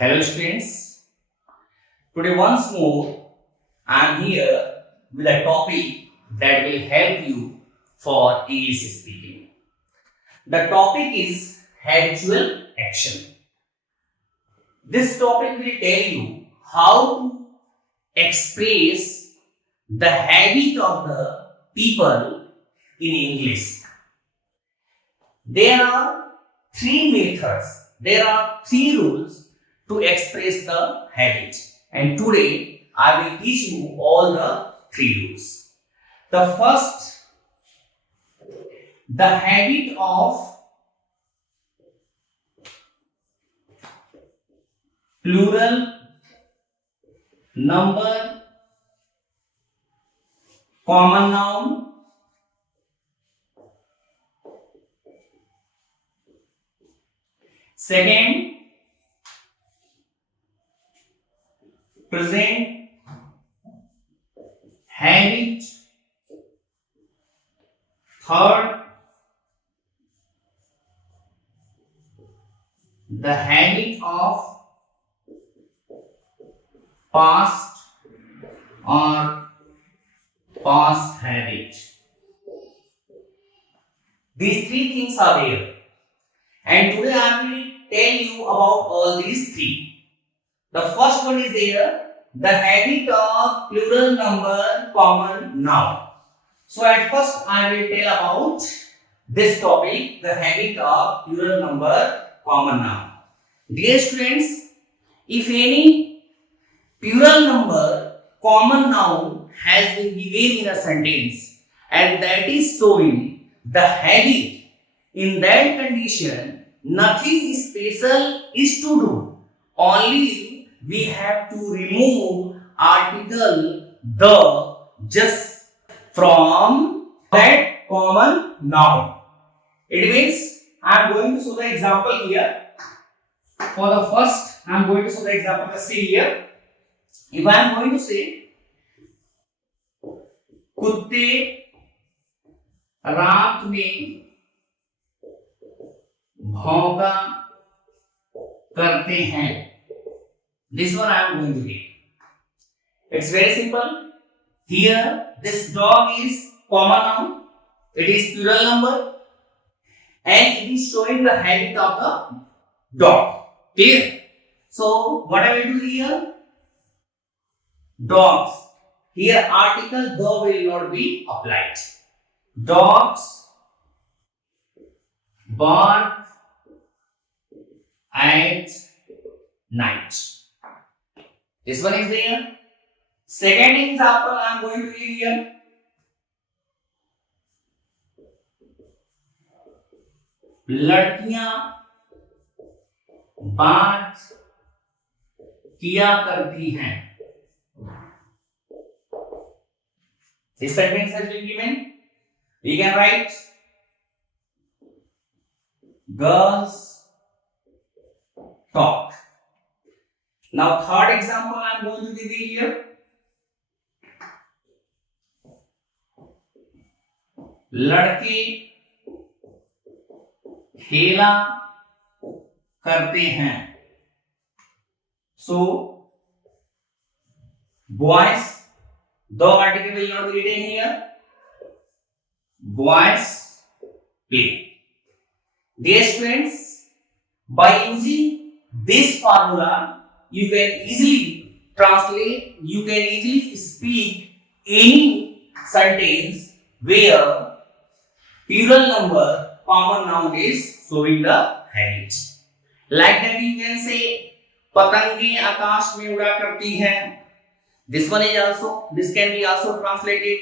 Hello students, today once more I am here with a topic that will help you for English speaking. The topic is habitual action. This topic will tell you how to express the habit of the people in English. There are three methods, there are three rules to express the habit, and today I will teach you all the three rules. The first, the habit of plural number, common noun. Second, present habit. Third, the habit of past or past habit. These three things are there, and today I will tell you about all these three. The first one is there, the habit of plural number, common noun. So at first I will tell about this topic, the habit of plural number, common noun. Dear students, if any plural number, common noun has been given in a sentence and that is showing the habit, in that condition nothing special is to do. Only we have to remove article the just from that common noun. It means I am going to show the example here. For the first, I am going to show the example. Let's see here. If I am going to say कुत्ते रात में भौंका करते हैं, this one I am going to give. It's very simple. Here, this dog is common noun. It is plural number, and it is showing the habit of the dog. Clear? So, what I will do here? Dogs. Here, article the will not be applied. Dogs bark at night. This one is there. Second example I am going to give here. लड़कियां बात किया करती हैं. This sentence has been given. We can write girls talk. Now third example I am going to give you here. लड़के खेला करते हैं. So boys, the article will not be written here. Boys play. Dear students, by using this formula, you can easily translate, you can easily speak any sentence where plural number, common noun is showing the habit. Like that you can say, पतंगे आकाश में उड़ा करती हैं. This one is also, this can be also translated,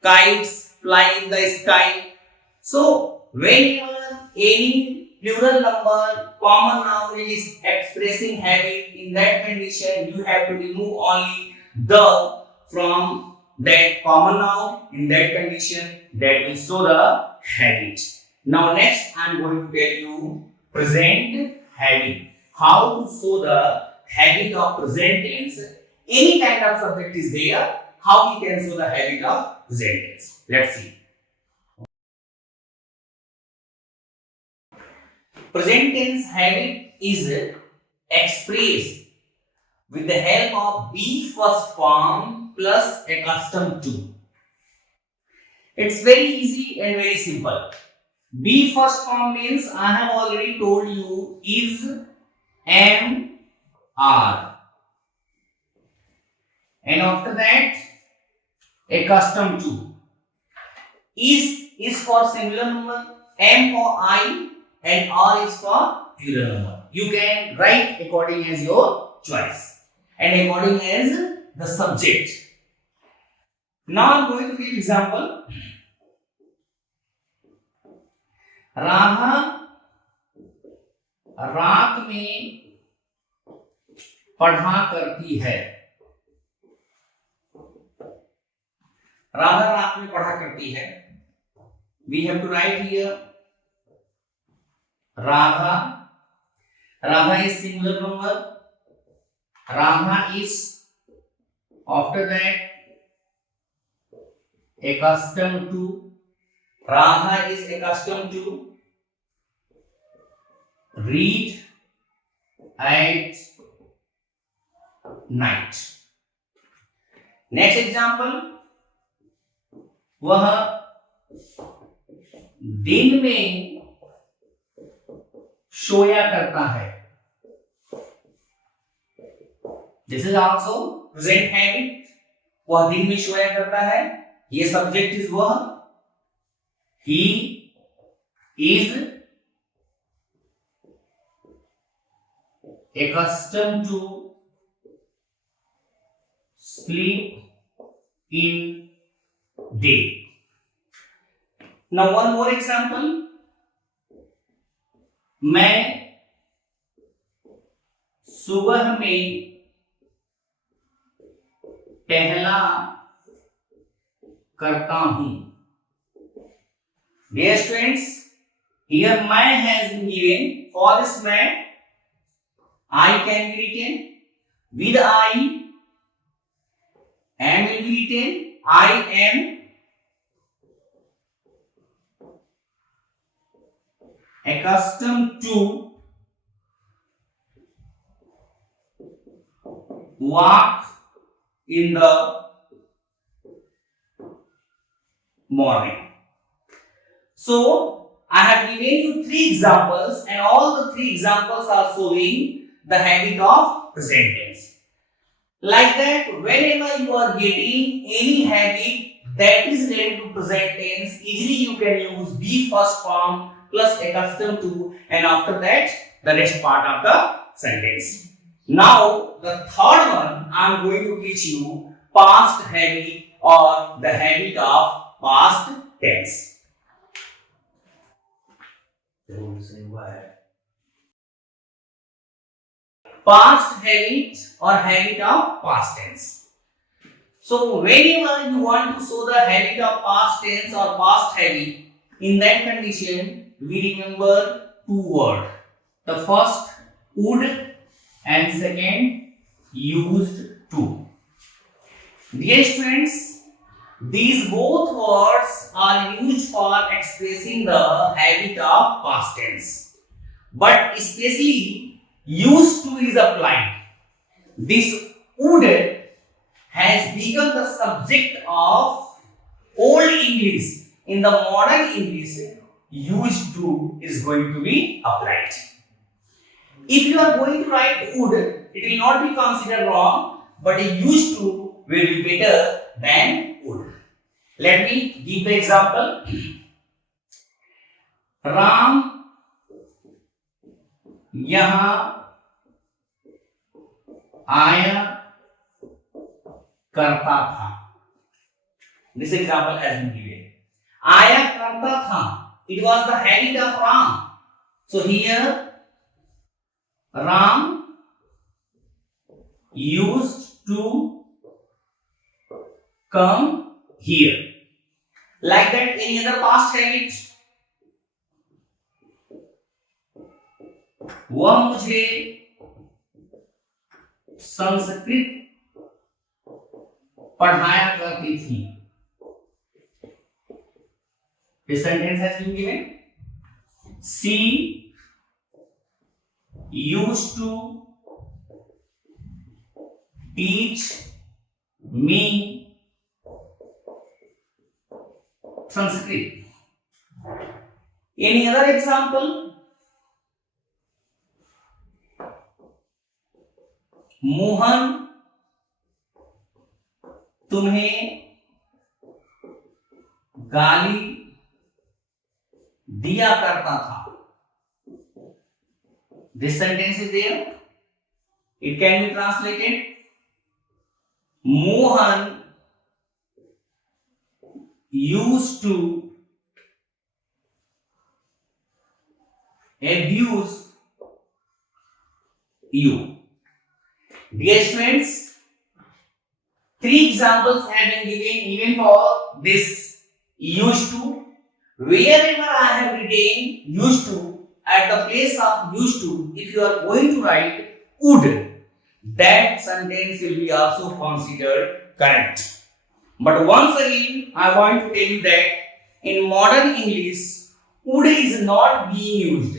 kites fly in the sky. So, whenever any plural number, common noun is expressing habit, in that condition you have to remove only the from that common noun. In that condition, that will show the habit. Now next I am going to tell you present habit. How to show the habit of present tense. Any kind of subject is there, how we can show the habit of present tense. Let's see. Present tense habit is expressed with the help of be first form plus accustomed to. It's very easy and very simple. Be first form means I have already told you is, am, are. And after that, accustomed to. Is for singular number, am for I, and are is for plural number. You can write according as your choice and according as the subject. Now I am going to give example. Radha रात में पढ़ा करती है. राधा रात में पढ़ा करती है. We have to write here Radha. Radha is singular number. Radha is, after that, accustomed to. Radha is accustomed to read at night. Next example, वह दिन में सोया करता है. This is also present habit. वह दिन में सोया करता है. ये सब्जेक्ट इज वह. He is accustomed to sleep in day. Now one more example. मैं सुबह में टहला करता हूं. Dear students, here my has been given. For this man, I can be written. With I, am will be written. I am accustomed to walk in the morning. So, I have given you 3 examples, and all the 3 examples are showing the habit of present tense. Like that, whenever you are getting any habit that is related to present tense, easily you can use be first form plus accustomed to, and after that, the rest part of the sentence. Now, the third one, I am going to teach you past habit or the habit of past tense. Past habit or habit of past tense. So whenever you want to show the habit of past tense or past habit, in that condition we remember 2 words. The first would and second used to. Dear students, these both words are used for expressing the habit of past tense, but especially used to is applied. This would has become the subject of old English. In the modern English, used to is going to be applied. If you are going to write would, it will not be considered wrong, but used to will be better than would. Let me give the example. Ram यहाँ आया करता था. This example has been given. आया करता था. It was the habit of Ram. So here Ram used to come here. Like that, any other past habit? वह मुझे संस्कृत पढ़ाया करती थी. This sentence has been given. She used to teach me Sanskrit. Any other example? Mohan तुम्हें गाली दिया करता था. This sentence is there. It can be translated. Mohan used to abuse you. Dear students, 3 examples have been given even for this used to. Wherever I have written used to at the place of used to, if you are going to write would, that sentence will be also considered correct. But once again, I want to tell you that in modern English, would is not being used.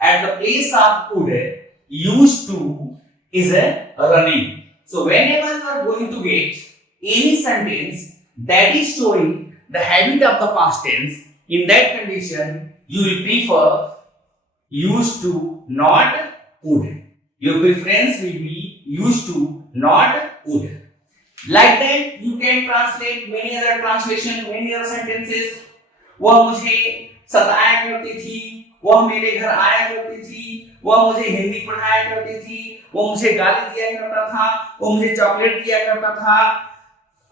At the place of would, used to is a running. So whenever you are going to get any sentence that is showing the habit of the past tense, in that condition, you will prefer used to, not would. Your preference will be used to, not would. Like that, you can translate many other translation, many other sentences. वह मुझे सताया करती थी, वह मेरे घर आया करती थी, वह मुझे हिंदी पढ़ाया करती थी, वो मुझे गाली दिया करता था, वो मुझे चॉकलेट दिया करता था,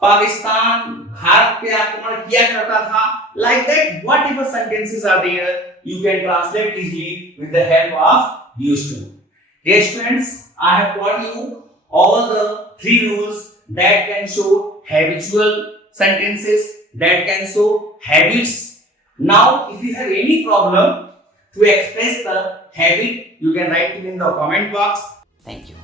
पाकिस्तान भारत पे आक्रमण किया करता था. Like that, whatever sentences are there, you can translate easily with the help of used to. Dear students, I have taught you all the 3 rules that can show habitual sentences, that can show habits. Now, if you have any problem to express the habit, you can write it in the comment box. Thank you.